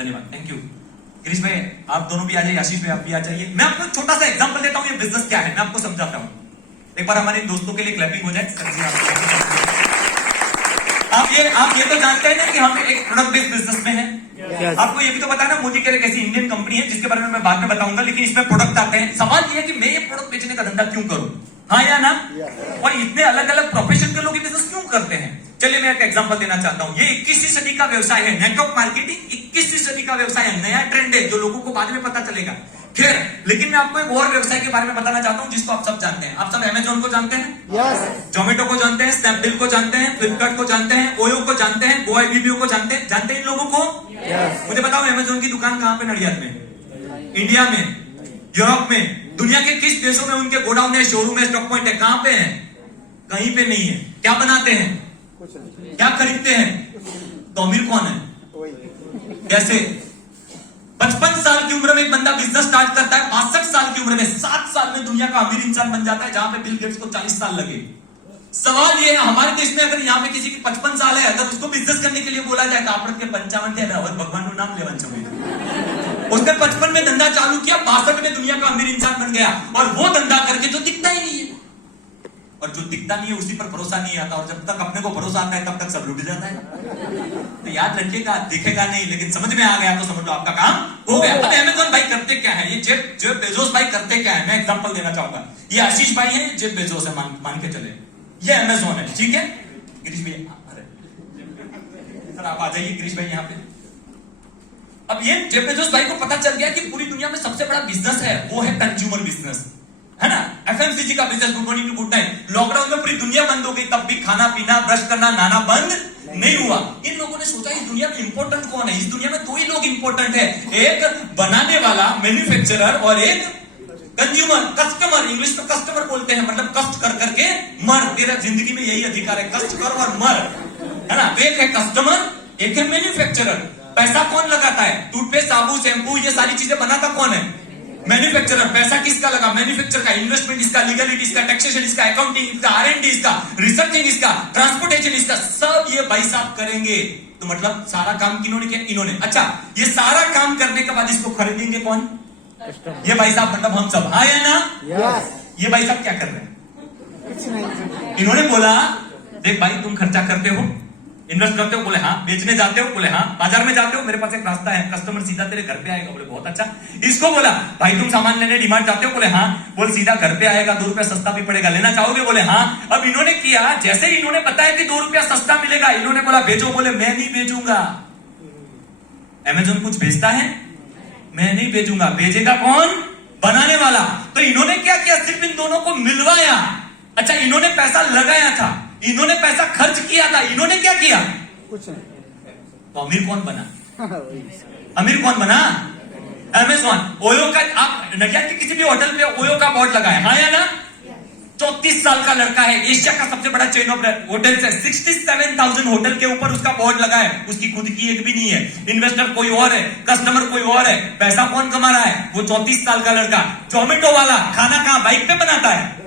धन्यवाद, thank you. Girish भाई आप दोनों भी आ जाइए, आशीष भाई आप भी आ जाइए। मैं आपको छोटा सा एग्जांपल देता हूँ, ये बिजनेस क्या है मैं आपको समझाता हूँ। एक बार हमारे दोस्तों के लिए क्लैपिंग हो जाए। आप ये तो जानते हैं ना कि हम एक प्रोडक्ट बेस्ड बिजनेस में हैं। आपको ये भी तो पता है ना, मोदी केयर एक ऐसी इंडियन कंपनी है जिसके बारे में मैं बाद में बताऊंगा, लेकिन इसमें प्रोडक्ट आते हैं। सवाल ये है कि मैं ये प्रोडक्ट बेचने का धंधा क्यों करूं, हाँ या ना? और इतने अलग अलग प्रोफेशन के लोग ये बिजनेस क्यों करते हैं? चलिए मैं एक एग्जांपल देना चाहता हूं। ये 21वीं सदी का व्यवसाय है, नेटवर्क मार्केटिंग 21वीं सदी का व्यवसाय है, नया ट्रेंड है जो लोगों को बाद में पता चलेगा। खैर, लेकिन मैं आपको एक और व्यवसाय के बारे में बताना चाहता हूं जिसको आप सब जानते हैं। आप सब अमेजोन को जानते हैं, जोमेटो को जानते हैं, स्नैपडील को जानते हैं, फ्लिपकार्ट को जानते हैं, ओयो को जानते हैं, गोआईबीबीओ को जानते हैं इन लोगों को? मुझे बताओ अमेजोन की दुकान कहां पे? नडियाद में, इंडिया में, यूरोप में, दुनिया के किस देशों में उनके गोडाउन है, शोरूम है, स्टॉक पॉइंट है? कहां पे है? कहीं पे नहीं है। क्या बनाते हैं, क्या खरीदते हैं? तो अमीर कौन है? कैसे? 55 साल की उम्र में एक बंदा बिजनेस स्टार्ट करता है, 62 साल की उम्र में 7 साल में दुनिया का अमीर इंसान बन जाता है, जहां पे बिल गेट्स को 40 साल लगे। सवाल ये है, हमारे देश में अगर यहाँ पे किसी की 55 साल है, अगर उसको बिजनेस करने के लिए बोला जाए तो आपके 55 थे और भगवान को नाम लेवन चाहिए। उसने 55 में धंधा चालू किया, 62 में दुनिया का अमीर इंसान बन गया, और वो धंधा करके जो दिखता ही नहीं है, और जो दिखता नहीं है उसी पर भरोसा नहीं आता, और जब तक अपने को भरोसा आता है तब तक सब लूट जाता है। तो याद रखिएगा, दिखेगा नहीं, लेकिन समझ में आ गया तो समझ लो आपका काम हो गया। अब अमेज़न भाई करते क्या है, ये जेफ बेजोस भाई करते क्या है, मैं एग्जांपल देना चाहूंगा। ये आशीष भाई है, जेफ बेजोस है, मान के चले, ये अमेज़न है, ठीक है? गिरीश भाई सर आप आ जाइए, गिरीश भाई यहाँ पे। अब ये जेफ बेजोस भाई को पता चल गया कि पूरी दुनिया में सबसे बड़ा बिजनेस है वो है कंज्यूमर बिजनेस, है ना? एफएमसीजी का business. Good morning to good night. Lockdown में पूरी दुनिया बंद हो गई, तब भी खाना पीना ब्रश करना नहाना बंद नहीं हुआ। इन लोगों ने सोचा इस दुनिया में इंपॉर्टेंट कौन है? इस दुनिया में दो ही लोग इंपॉर्टेंट है, एक बनाने वाला मैन्युफैक्चरर और एक कंज्यूमर, कस्टमर। इंग्लिश में कस्टमर बोलते हैं, मतलब कष्ट कर करके मर। तेरा जिंदगी में यही अधिकार है, कष्ट कर और मर, है ना? तो एक है कस्टमर, एक है मैन्युफैक्चरर। पैसा कौन लगाता है? टूथपेस्ट, साबुन, शैम्पू, ये सारी चीजें बनाता कौन है? मैन्युफैक्चरर। पैसा किसका लगा? मैन्युफैक्चर का। इन्वेस्टमेंट इसका, लीगलिटी इसका, टैक्सेशन इसका, अकाउंटिंग इसका, R&D इसका, रिसर्चिंग इसका, ट्रांसपोर्टेशन इसका, सब ये भाई साहब करेंगे। तो मतलब सारा काम किन्होंने किया? इन्होंने। अच्छा, ये सारा काम करने के बाद इसको खरीदेंगे कौन? ये भाई साहब, मतलब हम सब, हाँ या ना? ये भाई साहब क्या कर रहे हैं? इन्होंने बोला देख भाई तुम खर्चा करते हो, इन्वेस्ट करते हो, बोले हाँ। बेचने जाते हो, बोले हाँ। बाजार में जाते हो, मेरे पास एक रास्ता है, कस्टमर सीधा तेरे घर पे आएगा, बोले बहुत अच्छा। इसको बोला भाई तुम सामान लेने डिमांड जाते हो, बोले हाँ। बोल सीधा घर पे आएगा, 2 रुपया सस्ता भी पड़ेगा, लेना चाहोगे? बोले हाँ। अब इन्होंने किया, जैसे ही इन्होंने बताया कि 2 रुपया सस्ता मिलेगा, इन्होंने बोला भेजो, बोले मैं नहीं भेजूंगा। अमेज़न कुछ भेजता है? मैं नहीं भेजूंगा। भेजेगा कौन? बनाने वाला। तो इन्होंने क्या किया? सिर्फ इन दोनों को मिलवाया। अच्छा, इन्होंने पैसा लगाया था, इन्होंने पैसा खर्च किया था, इन्होंने क्या किया? कुछ नहीं। तो अमीर कौन बना? अमीर कौन बना? अमेज़न। ओयो का, आप नडियाद के किसी भी होटल पे ओयो का बोर्ड लगा है, हाँ या ना? 34 साल का लड़का है, एशिया का सबसे बड़ा चेन ऑफ होटल है, 67,000 होटल के ऊपर उसका बोर्ड लगा है, उसकी खुद की एक भी नहीं है। इन्वेस्टर कोई और है, कस्टमर कोई और है, पैसा कौन कमा रहा है? वो 34 साल का लड़का। जोमेटो वाला खाना कहां? बाइक पे बनाता है,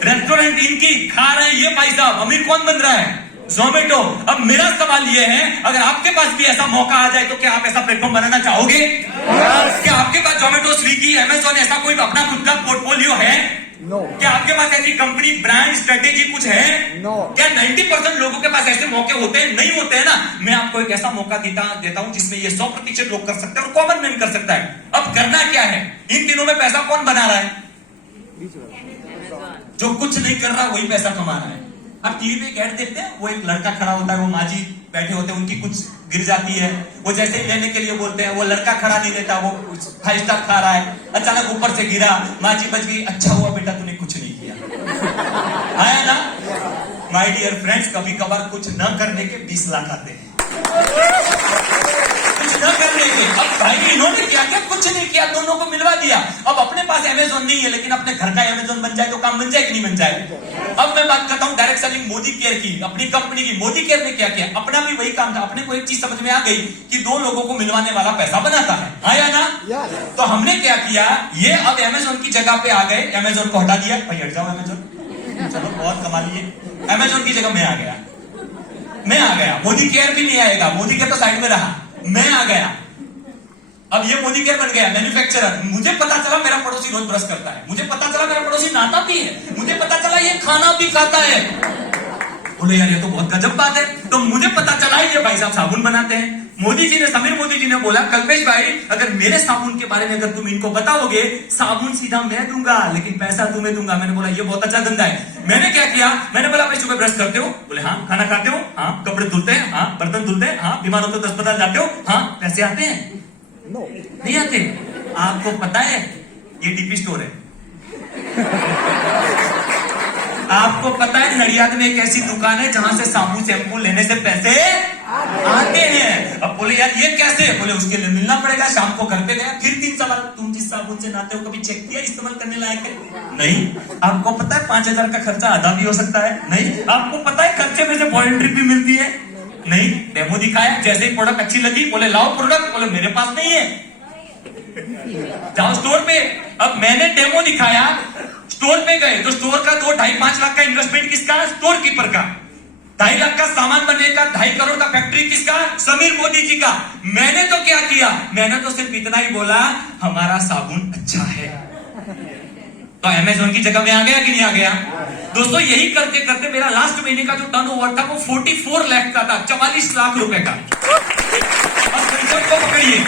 रेस्टोरेंट इनकी खा रहे हैं ये भाई साहब। अमीर कौन बन रहा है? जोमेटो। अब मेरा सवाल ये है, अगर आपके पास भी ऐसा मौका आ जाए तो क्या आप ऐसा प्लेटफॉर्म बनाना चाहोगे? क्या आपके पास जोमेटो, स्विगी, अमेज़न ऐसा कोई अपना खुद का पोर्टफोलियो है? No. क्या आपके पास ऐसी कंपनी, ब्रांड, स्ट्रेटेजी कुछ है? No. क्या 90% लोगों के पास ऐसे मौके होते हैं? नहीं होते हैं ना। मैं आपको एक ऐसा मौका देता हूं जिसमें ये 100% लोग कर सकते हैं और कॉमन मैन कर सकता है। अब करना क्या है? इन तीनों में पैसा कौन बना रहा है? जो कुछ नहीं कर रहा वही पैसा कमा रहा है। अब टीवी पे एक ऐड देखते हैं, वो एक लड़का खड़ा होता है, वो माँ जी बैठे होते हैं, उनकी कुछ गिर जाती है, वो जैसे ही लेने के लिए बोलते हैं, वो लड़का खड़ा नहीं देता, वो 5 स्टार खा रहा है, अचानक ऊपर से गिरा, माँ जी बच गई, अच्छा हुआ बेटा तूने कुछ नहीं किया, है ना? माय डियर फ्रेंड्स, कभी कभार कुछ न करने के 20 लाख आते हैं, कुछ न करने के। अब भाई इन्होंने क्या किया? कुछ नहीं किया, दोनों को मिलवा दिया। अब अपने पास अमेज़न नहीं है, लेकिन अपने घर का अमेज़न बन जाए तो काम बन जाए कि नहीं बन जाए? अब मैं बात करता हूं डायरेक्ट सेलिंग मोदी केयर की, अपनी कंपनी की। मोदी केयर ने क्या किया? अपना भी वही काम था। अपने को एक चीज समझ में आ गई कि 2 लोगों को मिलवाने वाला पैसा बनाता है, हाँ या ना? तो हमने क्या किया? ये अब अमेज़न की जगह पे आ गए, अमेज़न को हटा दिया। भाई हट जाओ अमेज़न, चलो बहुत कमा लिए। अमेज़न की जगह मैं आ गया। मोदी केयर भी नहीं आएगा, मोदी केयर तो साइड में रहा, मैं आ गया। अब ये मोदी केयर बन गया मैन्युफैक्चरर। मुझे पता चला मेरा पड़ोसी रोज ब्रश करता है, मुझे पता चला मेरा पड़ोसी नहाता भी है, मुझे पता चला ये खाना भी खाता है। बोले यार ये तो बहुत गजब बात है। तो मुझे पता चला ये भाई साहब साबुन बनाते हैं। मोदी जी ने, समीर मोदी जी ने बोला कल्पेश भाई अगर मेरे साबुन के बारे में अगर तुम इनको बताओगे, साबुन सीधा मैं दूंगा लेकिन पैसा तुम्हें दूंगा। मैंने बोला ये बहुत अच्छा धंधा है। मैंने क्या किया, मैंने बोला भाई सुबह ब्रश करते हो? बोले हाँ। खाना खाते हो? हाँ। कपड़े धुलते हैं? हाँ। बर्तन धुलते हैं? हाँ। बीमार होते हो अस्पताल जाते हो? हाँ। पैसे आते हैं? नहीं आते। आपको पता है ये डीपी स्टोर है। आपको पता है नडियाद में एक ऐसी दुकान है जहां से साबुन शैम्पू लेने से पैसे आते हैं। अब बोले यार ये कैसे? बोले उसके लिए मिलना पड़ेगा। शाम को घर पे गया, फिर 3 सवाल, तुम जिस साबुन से नहाते हो कभी चेक किया इस्तेमाल करने लायक है? नहीं। आपको पता है 5,000 का खर्चा आधा भी हो सकता है? नहीं। आपको पता है खर्चे में से वॉलंटरी भी मिलती है? नहीं। डेमो दिखाया, जैसे ही प्रोडक्ट अच्छी लगी बोले लाओ प्रोडक्ट, बोले मेरे पास नहीं है, जाओ स्टोर पे। अब मैंने डेमो दिखाया, स्टोर पे गए तो स्टोर का 2-2.5-5 लाख का इन्वेस्टमेंट किसका? स्टोर कीपर का। 2.5 लाख का सामान बनेगा, 2.5 करोड़ का फैक्ट्री किसका? समीर मोदी जी का। मैंने तो क्या किया, मैंने तो सिर्फ इतना ही बोला हमारा साबुन अच्छा है। तो अमेज़न की जगह में आ गया कि नहीं आ गया? दोस्तों यही करते करते मेरा लास्ट महीने का जो टर्नओवर था वो 44 लाख का था, 44 लाख रुपए का। और कंसेप्ट को पकड़िए,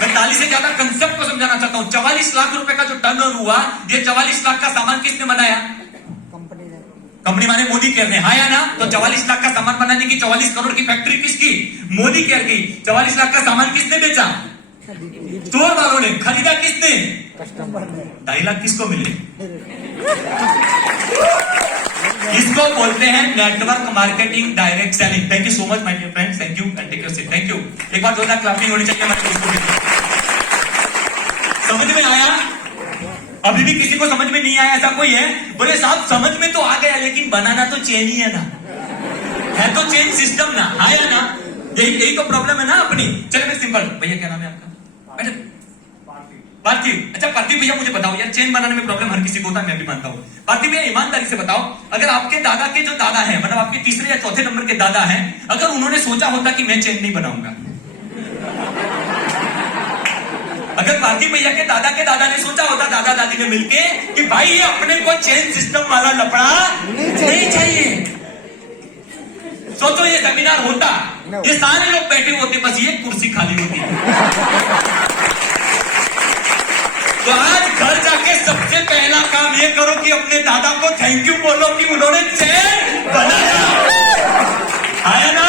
मैं 40 से ज्यादा कंसेप्ट को समझाना चाहता हूं। 44 लाख रुपए का जो टर्नओवर हुआ, ये 44 लाख का सामान किसने बनाया? कंपनी माने मोदी केयर ने, हाँ या ना? तो 44 लाख का सामान बनाने की 44 करोड़ की फैक्ट्री किसकी? मोदी केयर की। 44 लाख का सामान किसने बेचा? स्टोर वालों ने। खरीदा किसने? कस्टमर ने। 2.5 लाख किसको मिले? इसको बोलते हैं network marketing, direct selling. Thank you so much my dear friends, thank you and take your seat. Thank you. एक बार जोरदार क्लैपिंग होनी चाहिए हमारे दोस्तों की। समझ में आया? अभी भी किसी को समझ में नहीं आया ऐसा कोई है? बोले साहब समझ में तो आ गया लेकिन बनाना तो चेन ही है ना, है तो चेन सिस्टम ना, आया ना? यही तो प्रॉब्लम है ना अपनी। चलो मैं सिंपल, भैया क्या नाम है आपका? पार्थिव। अच्छा पार्थिव भैया मुझे बताओ यार, चेन बनाने में प्रॉब्लम हर किसी को होता है, मैं भी मानता हूं। पार्थिव भैया ईमानदारी से बताओ, अगर आपके दादा के जो दादा है, मतलब आपके तीसरे या चौथे नंबर के दादा हैं, अगर उन्होंने सोचा होता कि मैं चेन नहीं बनाऊंगा, अगर पार्थिव भैया के दादा ने सोचा होता, दादा दादी ने मिलके कि भाई ये अपने को चेन सिस्टम वाला लफड़ा नहीं चाहिए, सोचो ये सेमिनार होता, ये सारे लोग बैठे होते, बस ये कुर्सी खाली होती। तो आज घर जाके सबसे पहला काम ये करो कि अपने दादा को थैंक यू बोलो कि उन्होंने चेन बनाया, आया ना?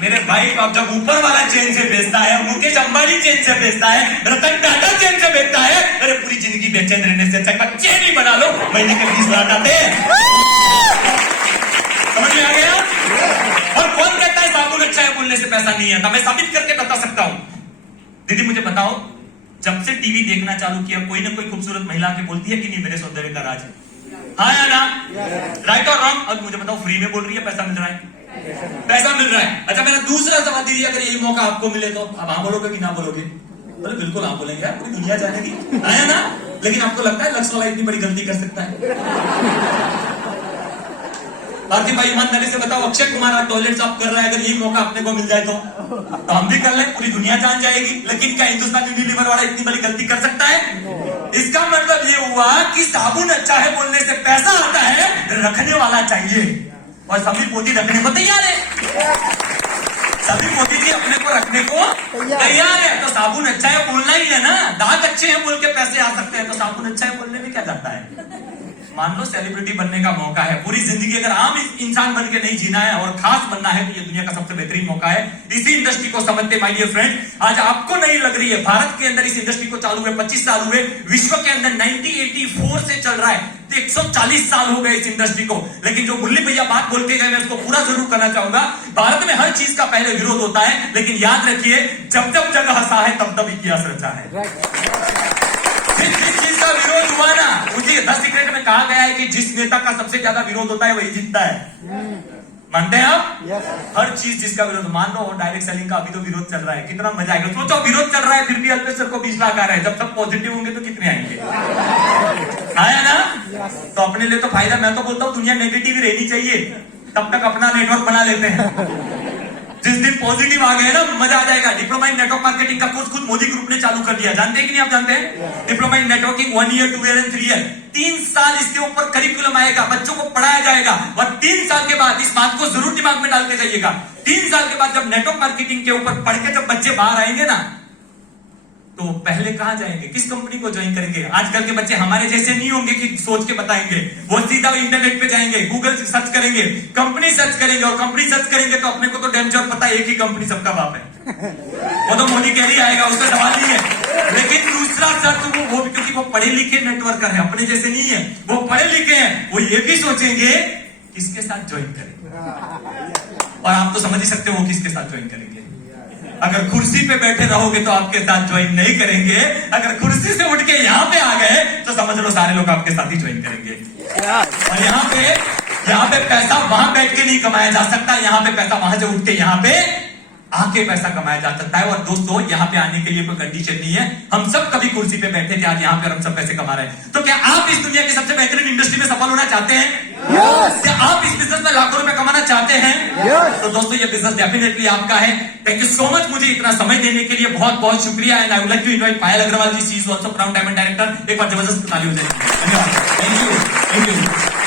मेरे भाई अब जब ऊपर वाला चेन से बेचता है, मुकेश अंबानी चेन से बेचता है, रतन टाटा चेन से बेचता है, अरे पूरी जिंदगी बेचैन रहने से अच्छा चेन ही बना लो, महीने के 20 लाख आते हैं। समझ में आ गया? और कौन कहता है साबुन अच्छा है बोलने से पैसा नहीं आता? मैं साबित करके बता सकता हूं। दीदी मुझे बताओ, जब से टीवी देखना चालू किया कोई ना कोई खूबसूरत महिला के बोलती है कि नहीं मेरे सौंदर्य का राज है, हाँ या ना? राइट और रॉन्ग? अब मुझे बताओ, फ्री में बोल रही है, पैसा मिल रहा है? पैसा मिल रहा है। अच्छा मेरा दूसरा सवाल दीजिए, अगर यही मौका आपको मिले तो आप हाँ बोलोगे कि ना बोलोगे? बोले बिल्कुल हाँ बोलेंगे यार, पूरी दुनिया जानेगी, आया ना? लेकिन आपको लगता है लक्ष्य वाला इतनी बड़ी गलती कर सकता है? पार्थिव भाई ईमानदारी से बताओ, अक्षय कुमार आज टॉयलेट साफ कर रहा है, अगर यही मौका अपने को मिल जाए तो हम भी कर लें, पूरी दुनिया जान जाएगी। लेकिन क्या हिंदुस्तान यूनिलीवर वाला इतनी बड़ी गलती कर सकता है? इसका मतलब ये हुआ कि साबुन अच्छा है बोलने से पैसा आता है, रखने वाला चाहिए, और समीर मोदी रखने को तैयार है। समीर मोदी जी अपने को रखने को तैयार है, तो साबुन अच्छा है बोलना ही है ना। दांत अच्छे हैं बोल के पैसे आ सकते हैं, तो साबुन अच्छा है बोलने में क्या जाता है? मान लो सेलिब्रिटी बनने का मौका है, पूरी जिंदगी अगर आम इंसान बन के नहीं जीना है और खास बनना है तो ये दुनिया का सबसे बेहतरीन मौका है। इसी इंडस्ट्री को समझते माय डियर फ्रेंड, आज आपको नहीं लग रही है, भारत के अंदर इस इंडस्ट्री को चालू हुए 25 साल हुए, विश्व के अंदर 1984 से चल रहा है, तो 140 साल हो गए इस इंडस्ट्री को। लेकिन जो मुरली भैया बात बोल के गए, मैं उसको पूरा जरूर करना चाहूंगा। भारत में हर चीज का पहले विरोध होता है, लेकिन याद रखिए जब जब जग हंसा है तब तब इतिहास रचा है। जिस चीज का विरोध हुआ ना, मुझे 10 सीक्रेट में कहा गया है कि जिस नेता का सबसे ज्यादा विरोध होता है वही जीतता है। मानते हैं आप? हर चीज जिसका विरोध, मान लो डायरेक्ट सेलिंग का अभी तो विरोध चल रहा है, कितना मजा आएगा। सोचो विरोध चल रहा है फिर भी अल्पेश सर को 20 लाख आ रहा है, जब सब पॉजिटिव होंगे तो कितने आएंगे? आया ना? तो अपने लिए तो फायदा। मैं तो बोलता हूँ दुनिया नेगेटिव रहनी चाहिए, तब तक अपना नेटवर्क बना लेते हैं। जिस दिन पॉजिटिव आ गए ना, मजा आ जाएगा। डिप्लोमा इन नेटवर्क मार्केटिंग का कोर्स खुद मोदी ग्रुप ने चालू कर दिया, जानते हैं कि नहीं आप जानते हैं? Diploma in networking 1 year 2 year and 3 year, 3 साल इसके ऊपर करिकुलम आएगा, बच्चों को पढ़ाया जाएगा। और 3 साल के बाद इस बात को जरूर दिमाग में डालते जाइएगा, 3 साल के बाद जब नेटवर्क मार्केटिंग के ऊपर पढ़ के जब बच्चे बाहर आएंगे ना, तो पहले कहां जाएंगे, किस कंपनी को ज्वाइन करेंगे? आजकल के बच्चे हमारे जैसे नहीं होंगे कि सोच के बताएंगे, वो सीधा इंटरनेट पे जाएंगे, गूगल से सर्च करेंगे, कंपनी सर्च करेंगे, और कंपनी सर्च करेंगे तो अपने को तो डैम श्योर पता है एक ही कंपनी सबका बाप है, वो तो मोदी कह ही आएगा, उसका सवाल नहीं है। लेकिन दूसरा शर्त वो क्योंकि वो पढ़े लिखे नेटवर्कर है, अपने जैसे नहीं है, वो पढ़े लिखे हैं, वो ये भी सोचेंगे किसके साथ ज्वाइन करेंगे। और आप तो समझ ही सकते हो वो किसके साथ ज्वाइन करेंगे। अगर कुर्सी पे बैठे रहोगे तो आपके साथ ज्वाइन नहीं करेंगे, अगर कुर्सी से उठ के यहां पे आ गए तो समझ लो सारे लोग आपके साथ ही ज्वाइन करेंगे। और यहाँ पे पैसा वहां बैठ के नहीं कमाया जा सकता, यहाँ पे पैसा वहां से उठ के यहाँ पे आके पैसा कमाया जा सकता है। और दोस्तों, यहाँ पे आने के लिए कोई कंडीशन नहीं है, हम सब कभी कुर्सी पे बैठे थे, आज यहाँ पे हम सब पैसे कमा रहे हैं। तो क्या आप इस दुनिया की सबसे बेहतरीन इंडस्ट्री में सफल होना चाहते हैं? क्या आप इस बिजनेस में लाखों रुपए कमाना चाहते हैं? तो दोस्तों, ये बिजनेस डेफिनेटली आपका है। थैंक यू सो मच मुझे इतना समय देने के लिए, बहुत बहुत शुक्रिया। And I would like to invite Payal Agarwal ji, she is also crown diamond director. एक बार जबरदस्त ताली हो जाए। धन्यवाद। Thank you.